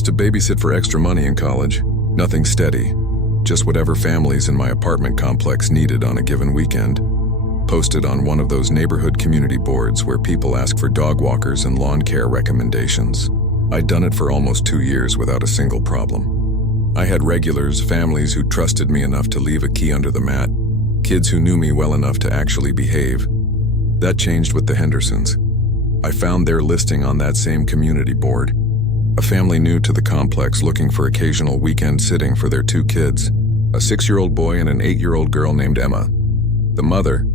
used to babysit for extra money in college. Nothing steady, just whatever families in my apartment complex needed on a given weekend. Posted on one of those neighborhood community boards where people ask for dog walkers and lawn care recommendations. I'd done it for almost 2 years without a single problem. I had regulars, families who trusted me enough to leave a key under the mat, kids who knew me well enough to actually behave. That changed with the Hendersons. I found their listing on that same community board. A family new to the complex looking for occasional weekend sitting for their 2 kids, a 6-year-old boy and an 8-year-old girl named Emma. The mother,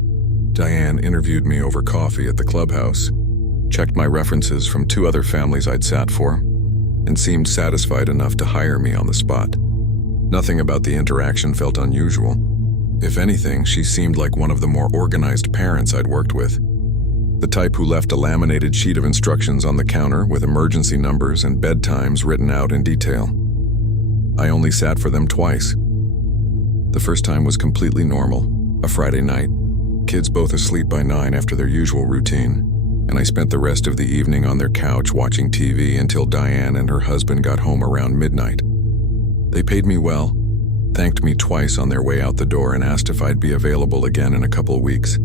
Diane, interviewed me over coffee at the clubhouse, checked my references from 2 other families I'd sat for, and seemed satisfied enough to hire me on the spot. Nothing about the interaction felt unusual. If anything, she seemed like one of the more organized parents I'd worked with. The type who left a laminated sheet of instructions on the counter with emergency numbers and bedtimes written out in detail. I only sat for them twice. The first time was completely normal, a Friday night, kids both asleep by 9 after their usual routine, and I spent the rest of the evening on their couch watching TV until Diane and her husband got home around midnight. They paid me well, thanked me twice on their way out the door, and asked if I'd be available again in a couple weeks.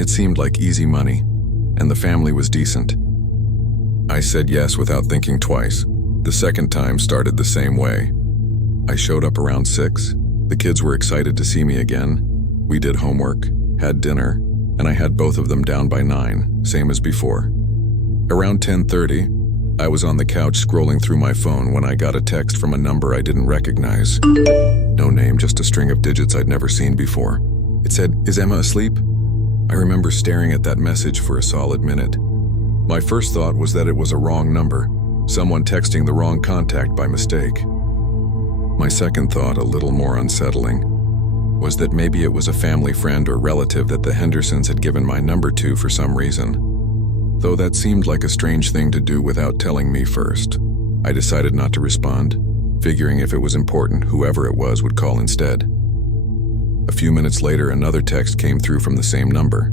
It seemed like easy money, and the family was decent. I said yes without thinking twice. The second time started the same way. I showed up around 6. The kids were excited to see me again. We did homework, had dinner, and I had both of them down by 9, same as before. Around 10:30, I was on the couch scrolling through my phone when I got a text from a number I didn't recognize. No name, just a string of digits I'd never seen before. It said, "Is Emma asleep?" I remember staring at that message for a solid minute. My first thought was that it was a wrong number, someone texting the wrong contact by mistake. My second thought, a little more unsettling, was that maybe it was a family friend or relative that the Hendersons had given my number to for some reason. Though that seemed like a strange thing to do without telling me first, I decided not to respond, figuring if it was important, whoever it was would call instead. A few minutes later, another text came through from the same number.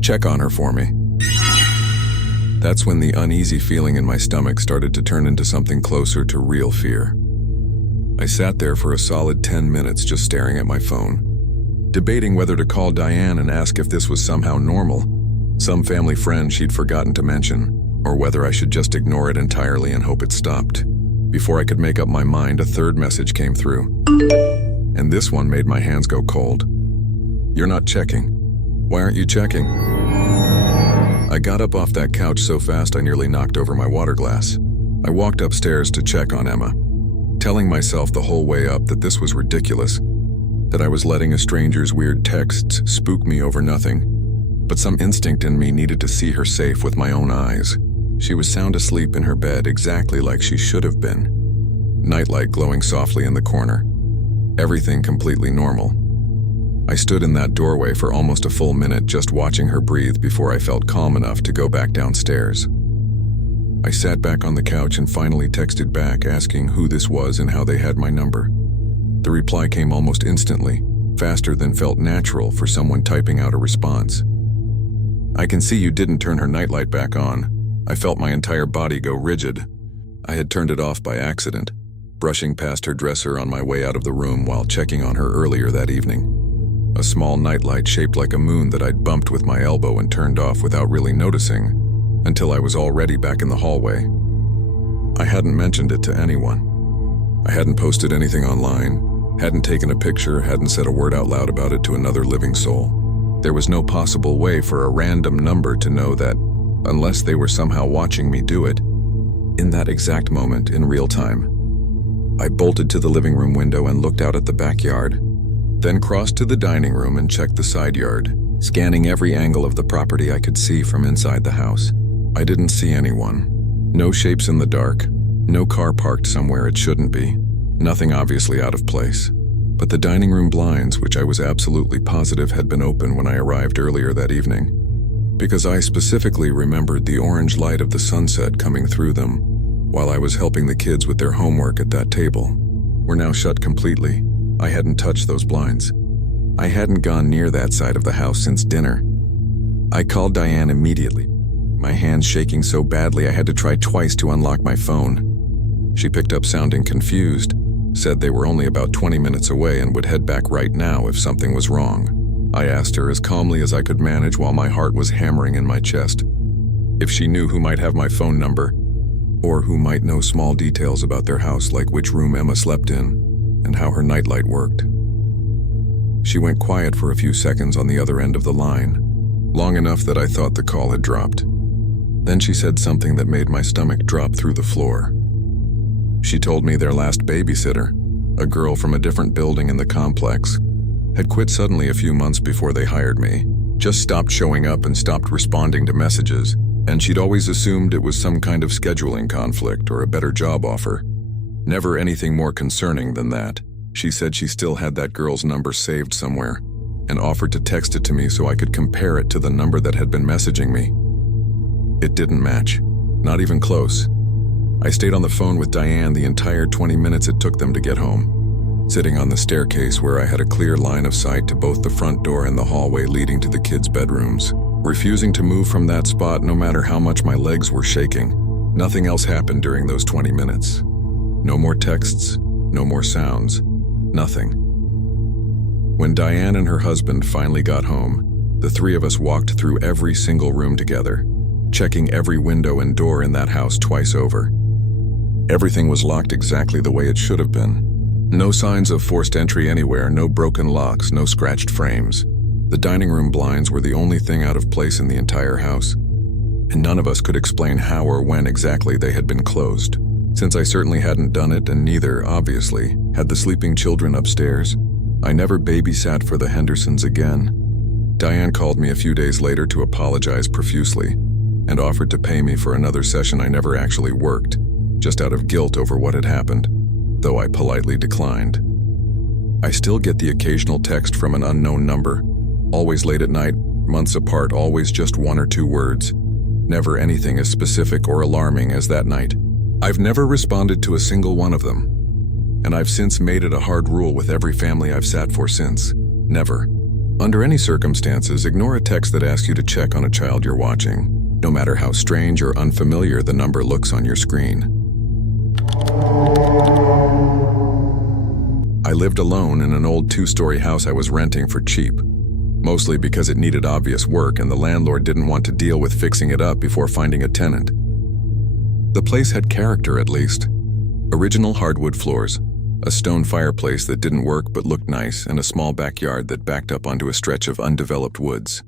"Check on her for me." That's when the uneasy feeling in my stomach started to turn into something closer to real fear. I sat there for a solid 10 minutes just staring at my phone, debating whether to call Diane and ask if this was somehow normal, some family friend she'd forgotten to mention, or whether I should just ignore it entirely and hope it stopped. Before I could make up my mind, a third message came through. And this one made my hands go cold. "You're not checking. Why aren't you checking?" I got up off that couch so fast I nearly knocked over my water glass. I walked upstairs to check on Emma, telling myself the whole way up that this was ridiculous, that I was letting a stranger's weird texts spook me over nothing. But some instinct in me needed to see her safe with my own eyes. She was sound asleep in her bed, exactly like she should have been. Nightlight glowing softly in the corner. Everything completely normal. I stood in that doorway for almost a full minute just watching her breathe before I felt calm enough to go back downstairs. I sat back on the couch and finally texted back asking who this was and how they had my number. The reply came almost instantly, faster than felt natural for someone typing out a response. "I can see you didn't turn her nightlight back on." I felt my entire body go rigid. I had turned it off by accident, brushing past her dresser on my way out of the room while checking on her earlier that evening. A small nightlight shaped like a moon that I'd bumped with my elbow and turned off without really noticing, until I was already back in the hallway. I hadn't mentioned it to anyone. I hadn't posted anything online, hadn't taken a picture, hadn't said a word out loud about it to another living soul. There was no possible way for a random number to know that, unless they were somehow watching me do it, in that exact moment, in real time. I bolted to the living room window and looked out at the backyard, then crossed to the dining room and checked the side yard, scanning every angle of the property I could see from inside the house. I didn't see anyone. No shapes in the dark, no car parked somewhere it shouldn't be, nothing obviously out of place. But the dining room blinds, which I was absolutely positive had been open when I arrived earlier that evening, because I specifically remembered the orange light of the sunset coming through them while I was helping the kids with their homework at that table, were now shut completely. I hadn't touched those blinds. I hadn't gone near that side of the house since dinner. I called Diane immediately, my hands shaking so badly I had to try twice to unlock my phone. She picked up sounding confused, said they were only about 20 minutes away and would head back right now if something was wrong. I asked her as calmly as I could manage while my heart was hammering in my chest if she knew who might have my phone number, or who might know small details about their house like which room Emma slept in and how her nightlight worked. She went quiet for a few seconds on the other end of the line, long enough that I thought the call had dropped. Then she said something that made my stomach drop through the floor. She told me their last babysitter, a girl from a different building in the complex, had quit suddenly a few months before they hired me, just stopped showing up and stopped responding to messages, and she'd always assumed it was some kind of scheduling conflict or a better job offer. Never anything more concerning than that. She said she still had that girl's number saved somewhere and offered to text it to me so I could compare it to the number that had been messaging me. It didn't match, not even close. I stayed on the phone with Diane the entire 20 minutes it took them to get home, sitting on the staircase where I had a clear line of sight to both the front door and the hallway leading to the kids' bedrooms, refusing to move from that spot no matter how much my legs were shaking. Nothing else happened during those 20 minutes. No more texts, no more sounds, nothing. When Diane and her husband finally got home, the three of us walked through every single room together, checking every window and door in that house twice over. Everything was locked exactly the way it should have been. No signs of forced entry anywhere, no broken locks, no scratched frames. The dining room blinds were the only thing out of place in the entire house, and none of us could explain how or when exactly they had been closed. Since I certainly hadn't done it, and neither, obviously, had the sleeping children upstairs, I never babysat for the Hendersons again. Diane called me a few days later to apologize profusely and offered to pay me for another session I never actually worked, just out of guilt over what had happened, though I politely declined. I still get the occasional text from an unknown number, always late at night, months apart, always just one or two words, never anything as specific or alarming as that night. I've never responded to a single one of them, and I've since made it a hard rule with every family I've sat for since. Never. Under any circumstances, ignore a text that asks you to check on a child you're watching, no matter how strange or unfamiliar the number looks on your screen. I lived alone in an old 2-story house I was renting for cheap, mostly because it needed obvious work and the landlord didn't want to deal with fixing it up before finding a tenant. The place had character, at least. Original hardwood floors, a stone fireplace that didn't work but looked nice, and a small backyard that backed up onto a stretch of undeveloped woods.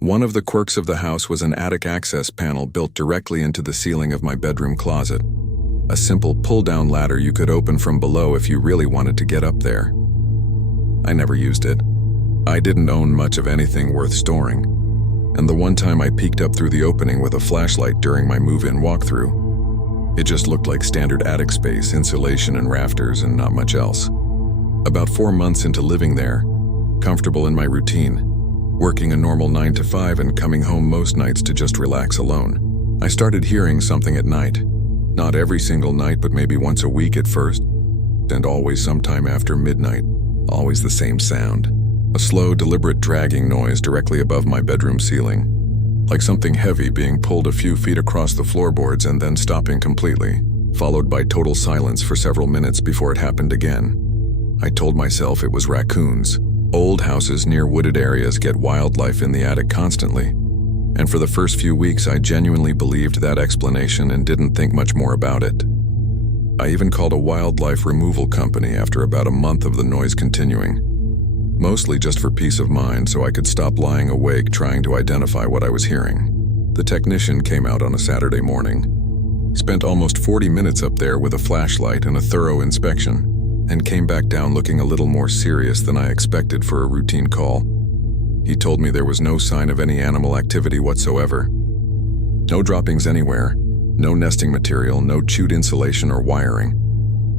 One of the quirks of the house was an attic access panel built directly into the ceiling of my bedroom closet. A simple pull-down ladder you could open from below if you really wanted to get up there. I never used it. I didn't own much of anything worth storing, and the one time I peeked up through the opening with a flashlight during my move-in walkthrough, it just looked like standard attic space, insulation and rafters, and not much else. About 4 months into living there, comfortable in my routine, working a normal 9 to 5 and coming home most nights to just relax alone, I started hearing something at night. Not every single night, but maybe once a week at first, and always sometime after midnight. Always the same sound. A slow, deliberate dragging noise directly above my bedroom ceiling, like something heavy being pulled a few feet across the floorboards and then stopping completely, followed by total silence for several minutes before it happened again. I told myself it was raccoons. Old houses near wooded areas get wildlife in the attic constantly, and for the first few weeks I genuinely believed that explanation and didn't think much more about it. I even called a wildlife removal company after about a month of the noise continuing, mostly just for peace of mind so I could stop lying awake trying to identify what I was hearing. The technician came out on a Saturday morning, spent almost 40 minutes up there with a flashlight and a thorough inspection, and came back down looking a little more serious than I expected for a routine call. He told me there was no sign of any animal activity whatsoever. No droppings anywhere, no nesting material, no chewed insulation or wiring.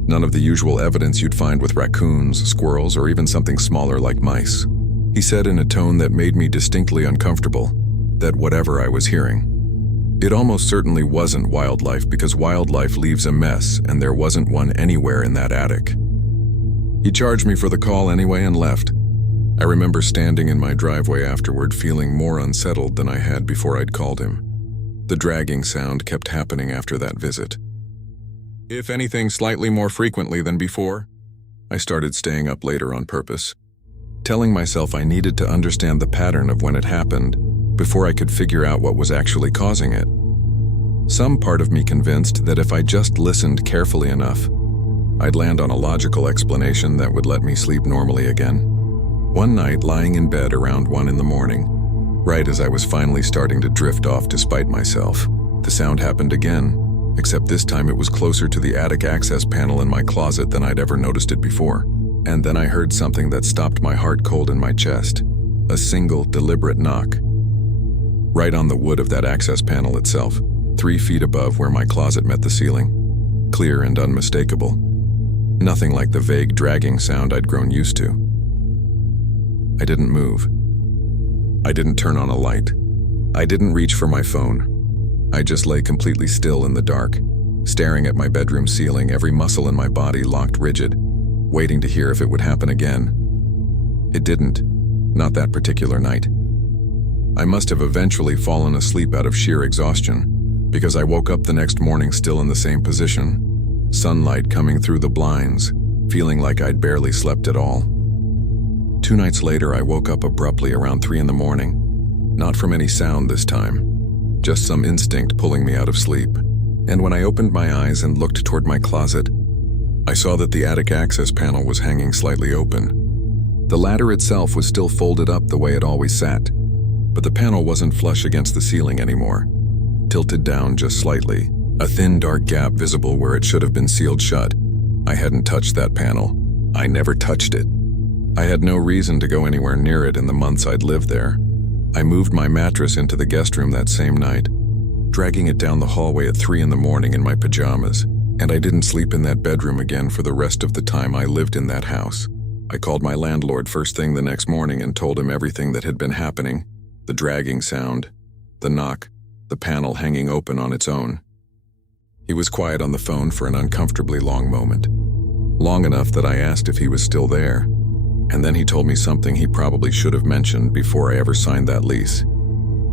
None of the usual evidence you'd find with raccoons, squirrels, or even something smaller like mice. He said in a tone that made me distinctly uncomfortable that whatever I was hearing, it almost certainly wasn't wildlife, because wildlife leaves a mess and there wasn't one anywhere in that attic. He charged me for the call anyway and left. I remember standing in my driveway afterward feeling more unsettled than I had before I'd called him. The dragging sound kept happening after that visit. if anything, slightly more frequently than before. I started staying up later on purpose, telling myself I needed to understand the pattern of when it happened before I could figure out what was actually causing it. Some part of me convinced that if I just listened carefully enough, I'd land on a logical explanation that would let me sleep normally again. One night, lying in bed around 1 in the morning, right as I was finally starting to drift off to spite myself, the sound happened again, except this time it was closer to the attic access panel in my closet than I'd ever noticed it before. And then I heard something that stopped my heart cold in my chest. A single, deliberate knock. Right on the wood of that access panel itself, 3 feet above where my closet met the ceiling. Clear and unmistakable. Nothing like the vague dragging sound I'd grown used to. I didn't move. I didn't turn on a light. I didn't reach for my phone. I just lay completely still in the dark, staring at my bedroom ceiling, every muscle in my body locked rigid, waiting to hear if it would happen again. It didn't. Not that particular night. I must have eventually fallen asleep out of sheer exhaustion, because I woke up the next morning still in the same position, sunlight coming through the blinds, feeling like I'd barely slept at all. 2 nights later, I woke up abruptly around 3 in the morning, not from any sound this time, just some instinct pulling me out of sleep. And when I opened my eyes and looked toward my closet, I saw that the attic access panel was hanging slightly open. The ladder itself was still folded up the way it always sat, but the panel wasn't flush against the ceiling anymore, tilted down just slightly, a thin dark gap visible where it should have been sealed shut. I hadn't touched that panel. I never touched it. I had no reason to go anywhere near it in the months I'd lived there. I moved my mattress into the guest room that same night, dragging it down the hallway at 3 in the morning in my pajamas, and I didn't sleep in that bedroom again for the rest of the time I lived in that house. I called my landlord first thing the next morning and told him everything that had been happening, the dragging sound, the knock, the panel hanging open on its own. He was quiet on the phone for an uncomfortably long moment, long enough that I asked if he was still there. And then he told me something he probably should have mentioned before I ever signed that lease.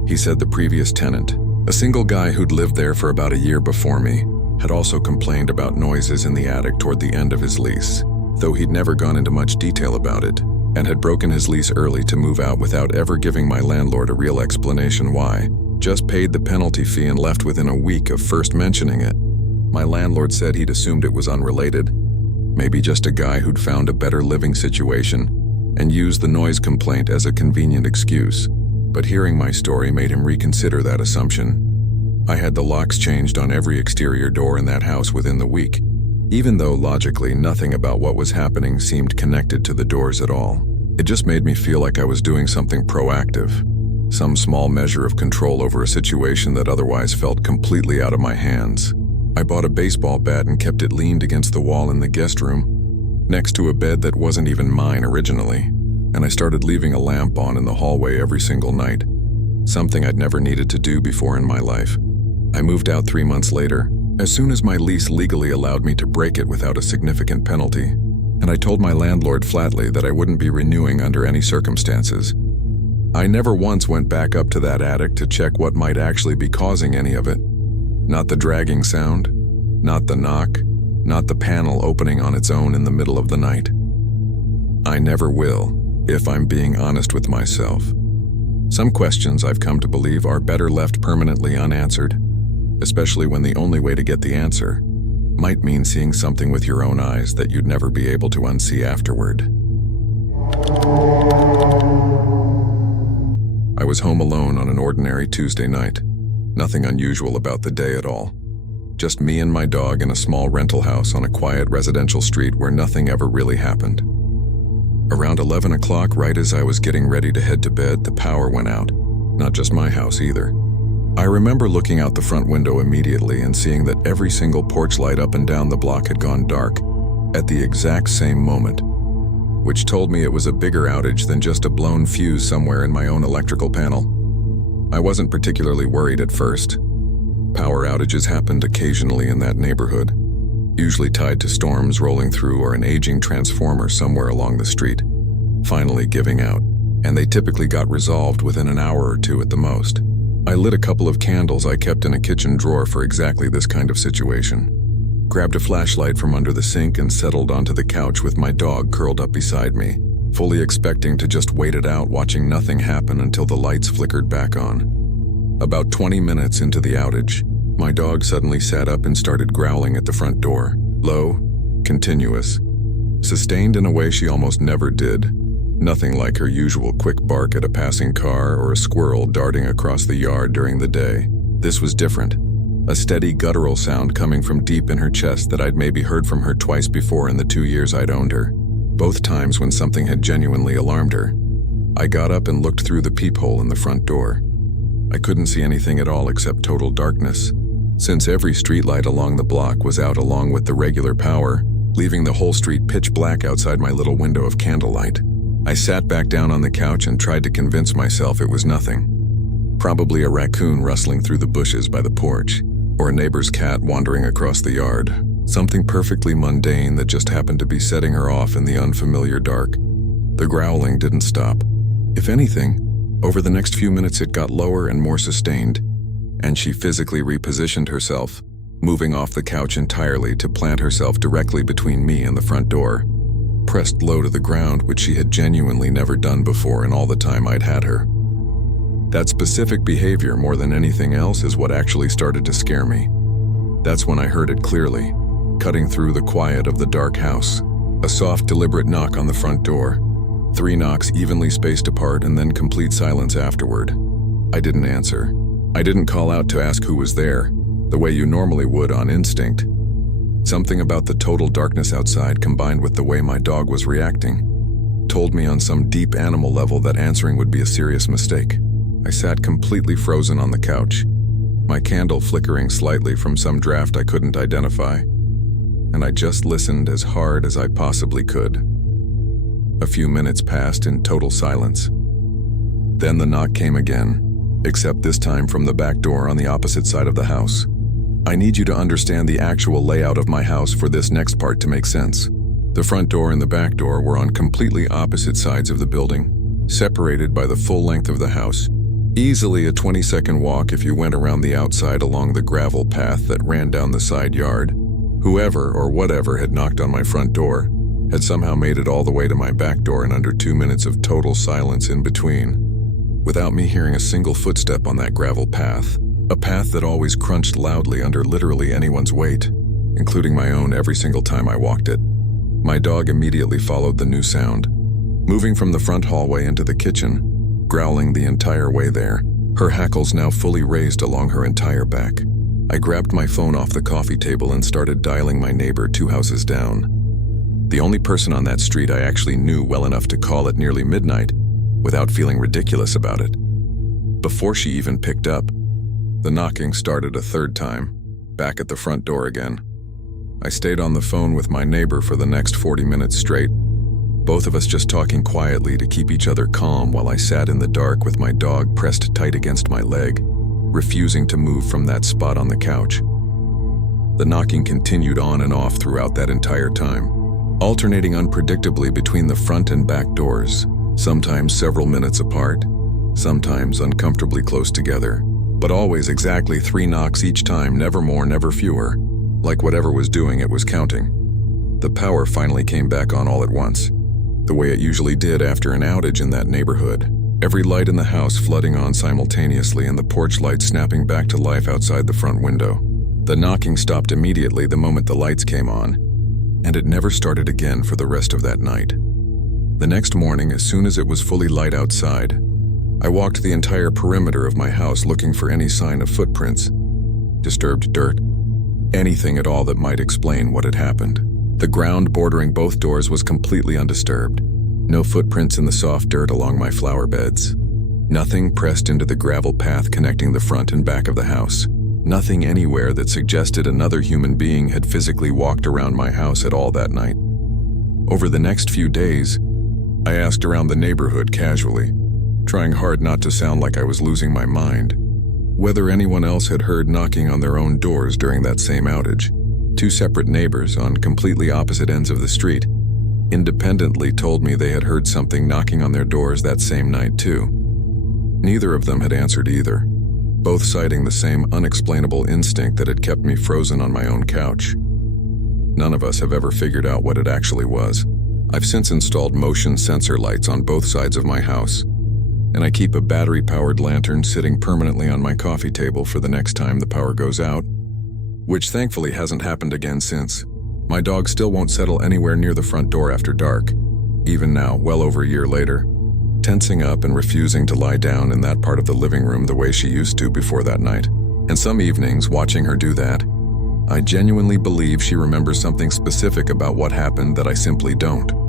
He said the previous tenant, a single guy who'd lived there for about a year before me, had also complained about noises in the attic toward the end of his lease, though he'd never gone into much detail about it, and had broken his lease early to move out without ever giving my landlord a real explanation why, just paid the penalty fee and left within a week of first mentioning it. My landlord said he'd assumed it was unrelated, maybe just a guy who'd found a better living situation and used the noise complaint as a convenient excuse. But hearing my story made him reconsider that assumption. I had the locks changed on every exterior door in that house within the week, even though logically nothing about what was happening seemed connected to the doors at all. It just made me feel like I was doing something proactive, some small measure of control over a situation that otherwise felt completely out of my hands. I bought a baseball bat and kept it leaned against the wall in the guest room, next to a bed that wasn't even mine originally, and I started leaving a lamp on in the hallway every single night, something I'd never needed to do before in my life. I moved out 3 months later, as soon as my lease legally allowed me to break it without a significant penalty, and I told my landlord flatly that I wouldn't be renewing under any circumstances. I never once went back up to that attic to check what might actually be causing any of it. Not the dragging sound, not the knock, not the panel opening on its own in the middle of the night. I never will, if I'm being honest with myself. Some questions I've come to believe are better left permanently unanswered, especially when the only way to get the answer might mean seeing something with your own eyes that you'd never be able to unsee afterward. I was home alone on an ordinary Tuesday night. Nothing unusual about the day at all. Just me and my dog in a small rental house on a quiet residential street where nothing ever really happened. Around 11 o'clock, right as I was getting ready to head to bed, the power went out. Not just my house either. I remember looking out the front window immediately and seeing that every single porch light up and down the block had gone dark at the exact same moment, which told me it was a bigger outage than just a blown fuse somewhere in my own electrical panel. I wasn't particularly worried at first. Power outages happened occasionally in that neighborhood, usually tied to storms rolling through or an aging transformer somewhere along the street, finally giving out, and they typically got resolved within an hour or two at the most. I lit a couple of candles I kept in a kitchen drawer for exactly this kind of situation. grabbed a flashlight from under the sink and settled onto the couch with my dog curled up beside me, fully expecting to just wait it out, watching nothing happen until the lights flickered back on. About 20 minutes into the outage, my dog suddenly sat up and started growling at the front door. Low, continuous, sustained in a way she almost never did. Nothing like her usual quick bark at a passing car or a squirrel darting across the yard during the day. This was different. A steady guttural sound coming from deep in her chest that I'd maybe heard from her twice before in the 2 years I'd owned her. Both times when something had genuinely alarmed her. I got up and looked through the peephole in the front door. I couldn't see anything at all except total darkness, since every streetlight along the block was out along with the regular power, leaving the whole street pitch black outside my little window of candlelight. I sat back down on the couch and tried to convince myself it was nothing. Probably a raccoon rustling through the bushes by the porch, or a neighbor's cat wandering across the yard. Something perfectly mundane that just happened to be setting her off in the unfamiliar dark. The growling didn't stop. If anything, over the next few minutes it got lower and more sustained, and she physically repositioned herself, moving off the couch entirely to plant herself directly between me and the front door, pressed low to the ground, which she had genuinely never done before in all the time I'd had her. That specific behavior, more than anything else, is what actually started to scare me. That's when I heard it clearly, cutting through the quiet of the dark house. A soft, deliberate knock on the front door. 3 knocks evenly spaced apart and then complete silence afterward. I didn't answer. I didn't call out to ask who was there, the way you normally would on instinct. Something about the total darkness outside combined with the way my dog was reacting told me on some deep animal level that answering would be a serious mistake. I sat completely frozen on the couch, my candle flickering slightly from some draft I couldn't identify, and I just listened as hard as I possibly could. A few minutes passed in total silence. Then the knock came again, except this time from the back door on the opposite side of the house. I need you to understand the actual layout of my house for this next part to make sense. The front door and the back door were on completely opposite sides of the building, separated by the full length of the house. Easily a 20-second walk if you went around the outside along the gravel path that ran down the side yard. Whoever or whatever had knocked on my front door had somehow made it all the way to my back door in under 2 minutes of total silence in between, without me hearing a single footstep on that gravel path, a path that always crunched loudly under literally anyone's weight, including my own every single time I walked it. My dog immediately followed the new sound, moving from the front hallway into the kitchen, growling the entire way there, her hackles now fully raised along her entire back. I grabbed my phone off the coffee table and started dialing my neighbor 2 houses down. The only person on that street I actually knew well enough to call at nearly midnight without feeling ridiculous about it. Before she even picked up, the knocking started a 3rd time, back at the front door again. I stayed on the phone with my neighbor for the next 40 minutes straight, both of us just talking quietly to keep each other calm while I sat in the dark with my dog pressed tight against my leg, refusing to move from that spot on the couch. The knocking continued on and off throughout that entire time, alternating unpredictably between the front and back doors, sometimes several minutes apart, sometimes uncomfortably close together, but always exactly 3 knocks each time, never more, never fewer, like whatever was doing it was counting. The power finally came back on all at once, the way it usually did after an outage in that neighborhood. Every light in the house flooding on simultaneously and the porch light snapping back to life outside the front window. The knocking stopped immediately the moment the lights came on, and it never started again for the rest of that night. The next morning, as soon as it was fully light outside, I walked the entire perimeter of my house looking for any sign of footprints, disturbed dirt, anything at all that might explain what had happened. The ground bordering both doors was completely undisturbed. No footprints in the soft dirt along my flower beds. Nothing pressed into the gravel path connecting the front and back of the house. Nothing anywhere that suggested another human being had physically walked around my house at all that night. Over the next few days, I asked around the neighborhood casually, trying hard not to sound like I was losing my mind, whether anyone else had heard knocking on their own doors during that same outage. 2 separate neighbors on completely opposite ends of the street independently told me they had heard something knocking on their doors that same night too. Neither of them had answered either, both citing the same unexplainable instinct that had kept me frozen on my own couch. None of us have ever figured out what it actually was. I've since installed motion sensor lights on both sides of my house, and I keep a battery-powered lantern sitting permanently on my coffee table for the next time the power goes out, which thankfully hasn't happened again since. My dog still won't settle anywhere near the front door after dark, even now, well over a year later, tensing up and refusing to lie down in that part of the living room the way she used to before that night. And some evenings, watching her do that, I genuinely believe she remembers something specific about what happened that I simply don't.